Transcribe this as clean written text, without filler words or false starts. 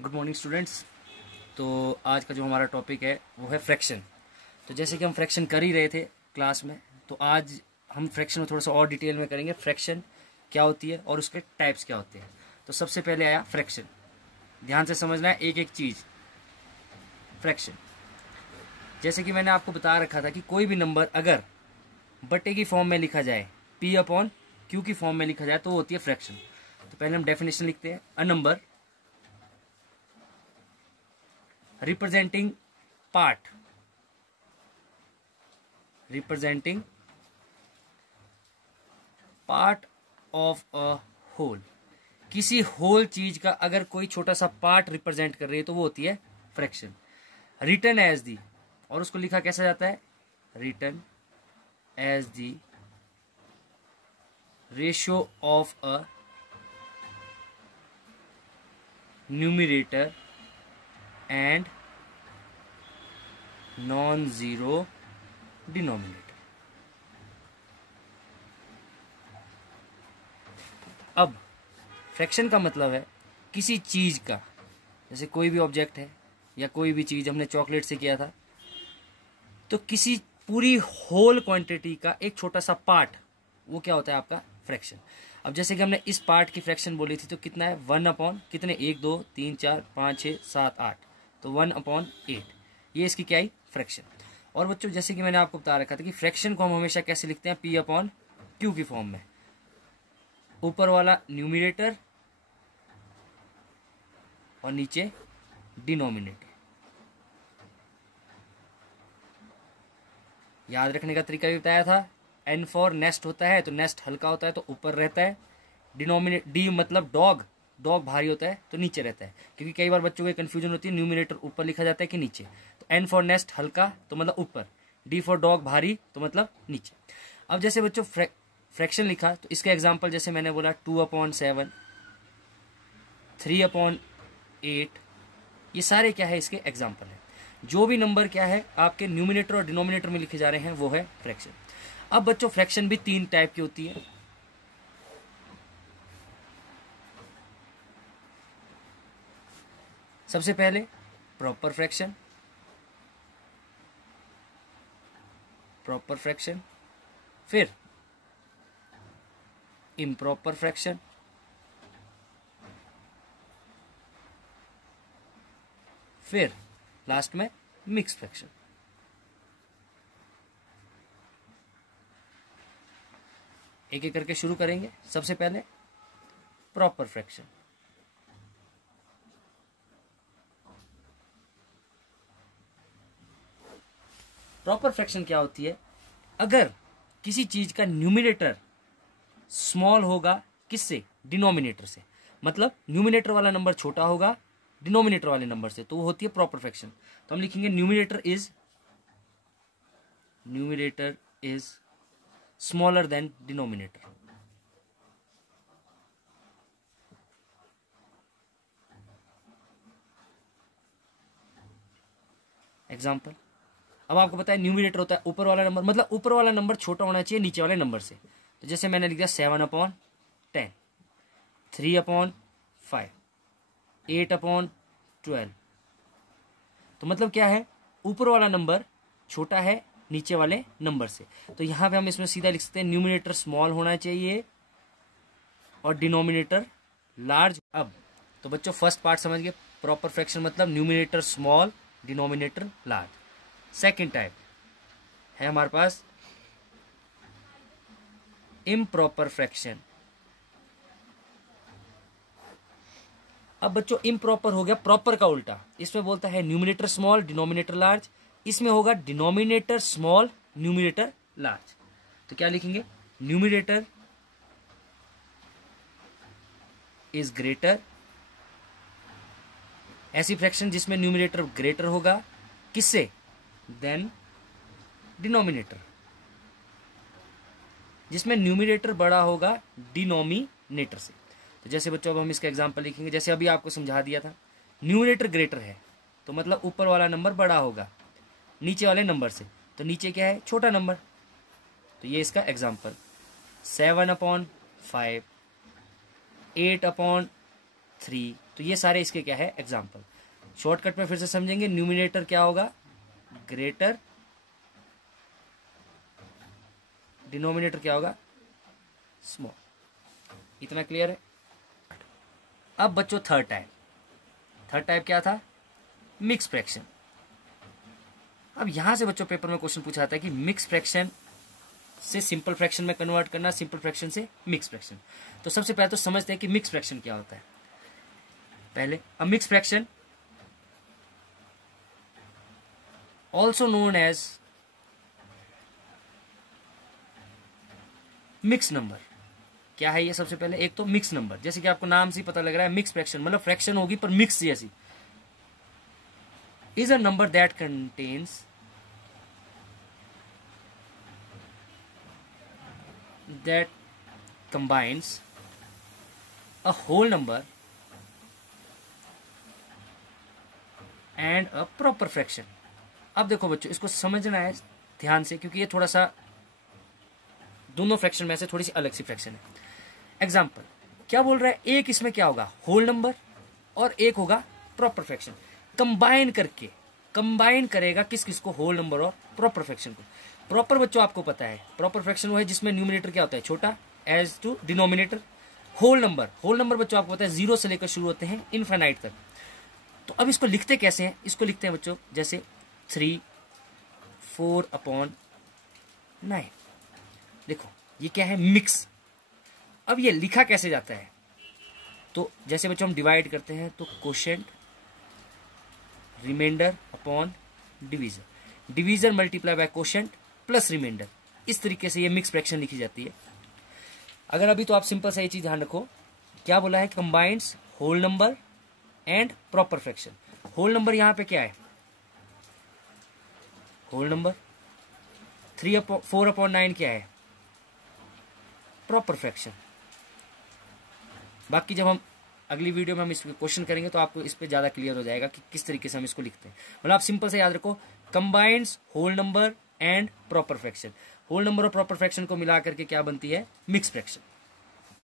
Good morning students. तो आज का जो हमारा टॉपिक है वो है फ्रैक्शन। तो जैसे कि हम फ्रैक्शन कर ही रहे थे क्लास में, तो आज हम फ्रैक्शन को थोड़ा सा और डिटेल में करेंगे। फ्रैक्शन क्या होती है और उसके टाइप्स क्या होते हैं। तो सबसे पहले आया फ्रैक्शन। ध्यान से समझना है एक एक चीज़। फ्रैक्शन जैसे कि मैंने आपको बता रखा था कि कोई भी नंबर अगर बटे की फॉर्म में लिखा जाए, पी अपॉन क्यू की फॉर्म में लिखा जाए, तो वो होती है फ्रैक्शन। तो पहले हम डेफिनेशन लिखते हैं। A number representing part of a whole। किसी होल चीज का अगर कोई छोटा सा पार्ट रिप्रेजेंट कर रही है तो वो होती है फ्रैक्शन। रिटन एज दी, और उसको लिखा कैसा जाता है, written as the ratio of a numerator and non zero denominator. अब फ्रैक्शन का मतलब है किसी चीज का, जैसे कोई भी ऑब्जेक्ट है या कोई भी चीज, हमने चॉकलेट से किया था, तो किसी पूरी होल क्वांटिटी का एक छोटा सा पार्ट, वो क्या होता है आपका फ्रैक्शन। अब जैसे कि हमने इस पार्ट की फ्रैक्शन बोली थी, तो कितना है, 1 अपॉन कितने, 1 2 3 4 5 6 7 8, तो 1 अपॉन 8, ये इसकी क्या है, फ्रैक्शन। और बच्चों जैसे कि मैंने आपको बता रखा था कि फ्रैक्शन को हम हमेशा कैसे लिखते हैं, पी अपॉन क्यू की फॉर्म में। ऊपर वाला न्यूमरेटर और नीचे डिनोमिनेटर। याद रखने का तरीका भी बताया था। एन फॉर नेस्ट होता है, तो नेस्ट हल्का होता है तो ऊपर रहता है। डी मतलब डॉग, डॉग भारी होता है तो नीचे रहता है, क्योंकि कई बार बच्चों को कंफ्यूजन होती है, न्यूमरेटर ऊपर लिखा जाता है कि नीचे। तो एन फॉर नेस्ट हल्का तो मतलब ऊपर, डी फॉर डॉग भारी तो मतलब नीचे। अब जैसे बच्चों फ्रैक्शन लिखा, तो इसका एग्जाम्पल जैसे मैंने बोला 2 अपॉन 7, 3 अपॉन 8, ये सारे क्या है, इसके एग्जाम्पल है। जो भी नंबर क्या है आपके न्यूमिनेटर और डिनोमिनेटर में लिखे जा रहे हैं वो है फ्रैक्शन। अब बच्चों फ्रैक्शन भी 3 टाइप की होती है। सबसे पहले प्रॉपर फ्रैक्शन, फिर इम्प्रॉपर फ्रैक्शन, फिर लास्ट में मिक्स फ्रैक्शन। एक एक करके शुरू करेंगे। सबसे पहले प्रॉपर फ्रैक्शन। प्रॉपर फ्रैक्शन क्या होती है, अगर किसी चीज का न्यूमिनेटर स्मॉल होगा, किससे, डिनोमिनेटर से, मतलब न्यूमिनेटर वाला नंबर छोटा होगा डिनोमिनेटर वाले नंबर से, तो वो होती है प्रॉपर फ्रैक्शन। तो हम लिखेंगे numerator is smaller than denominator. Example, अब आपको पता है न्यूमिनेटर होता है ऊपर वाला नंबर, मतलब ऊपर वाला नंबर छोटा होना चाहिए नीचे वाले नंबर से। तो जैसे मैंने लिख दिया 7 अपॉन 10, 3 अपॉन 5, 8 अपॉन 12। तो मतलब क्या है, ऊपर वाला नंबर छोटा है नीचे वाले नंबर से। तो यहां पे हम इसमें सीधा लिख सकते हैं न्यूमिनेटर स्मॉल होना चाहिए और डिनोमिनेटर लार्ज। अब तो बच्चों फर्स्ट पार्ट समझ गए, प्रॉपर फ्रैक्शन मतलब numerator small, denominator large. Second type है हमारे पास इम्प्रॉपर फ्रैक्शन। अब बच्चों इम्प्रॉपर हो गया प्रॉपर का उल्टा, इसमें बोलता है न्यूमिनेटर स्मॉल डिनोमिनेटर लार्ज, इसमें होगा डिनोमिनेटर स्मॉल न्यूमिनेटर लार्ज। तो क्या लिखेंगे, न्यूमिनेटर इज ग्रेटर, ऐसी फ्रैक्शन जिसमें न्यूमिनेटर ग्रेटर होगा किससे, देन डिनोमिनेटर, जिसमें न्यूमिनेटर बड़ा होगा डिनोमिनेटर से। तो जैसे बच्चों अब हम इसका एग्जांपल लिखेंगे, जैसे अभी आपको समझा दिया था, न्यूमिनेटर ग्रेटर है तो मतलब ऊपर वाला नंबर बड़ा होगा नीचे वाले नंबर से, तो नीचे क्या है, छोटा नंबर। तो ये इसका एग्जांपल, 7 अपॉन 5, 8 अपॉन 3, तो ये सारे इसके क्या है एग्जाम्पल। शॉर्टकट में फिर से समझेंगे, न्यूमिनेटर क्या होगा ग्रेटर, डिनोमिनेटर क्या होगा स्मॉल। इतना क्लियर है। अब बच्चों थर्ड टाइप क्या था मिक्स फ्रैक्शन। अब यहां से बच्चों पेपर में क्वेश्चन पूछा जाता है कि मिक्स फ्रैक्शन से सिंपल फ्रैक्शन में कन्वर्ट करना, सिंपल फ्रैक्शन से मिक्स फ्रैक्शन। तो सबसे पहले तो समझते हैं कि मिक्स फ्रैक्शन क्या होता है। पहले a mix fraction also known as mix number. क्या है ये? सबसे पहले एक तो मिक्स नंबर, जैसे कि आपको नाम से पता लग रहा है मिक्स फ्रैक्शन मतलब फ्रैक्शन होगी पर मिक्स जैसी, is a number that contains that combines a whole number and a proper fraction। अब देखो बच्चों इसको समझना है ध्यान से, क्योंकि ये थोड़ा सा दोनों फ्रैक्शन में से थोड़ी सी अलग सी फ्रैक्शन है। एग्जाम्पल क्या बोल रहा है, एक इसमें क्या होगा होल नंबर और एक होगा प्रॉपर फ्रैक्शन। कंबाइन करेगा किस किस को, होल नंबर और प्रॉपर फ्रैक्शन को। प्रॉपर बच्चों आपको पता है प्रॉपर फ्रैक्शन वो है जिसमें न्यूमिनेटर क्या होता है छोटा as to denominator. Whole number बच्चों आपको पता है 0 से लेकर शुरू होते हैं इनफाइनाइट तक। तो अब इसको लिखते कैसे हैं? इसको लिखते हैं बच्चों जैसे 3 4/9। देखो ये क्या है मिक्स। अब ये लिखा कैसे जाता है? तो जैसे बच्चों हम डिवाइड करते हैं तो quotient remainder upon divisor multiply by quotient plus remainder. इस तरीके से ये मिक्स फ्रैक्शन लिखी जाती है। अगर अभी तो आप सिंपल सा ये चीज ध्यान रखो, क्या बोला है combines whole number and proper fraction. Whole number यहां पे क्या है होल नंबर, 4/9 क्या है प्रॉपर फ्रैक्शन। बाकी जब हम अगली वीडियो में हम इस क्वेश्चन करेंगे तो आपको इस पे ज्यादा क्लियर हो जाएगा कि किस तरीके से हम इसको लिखते हैं। मतलब आप सिंपल से याद रखो combines whole number and proper fraction. Whole number और प्रॉपर फ्रैक्शन को मिला करके क्या बनती है मिक्स फ्रैक्शन।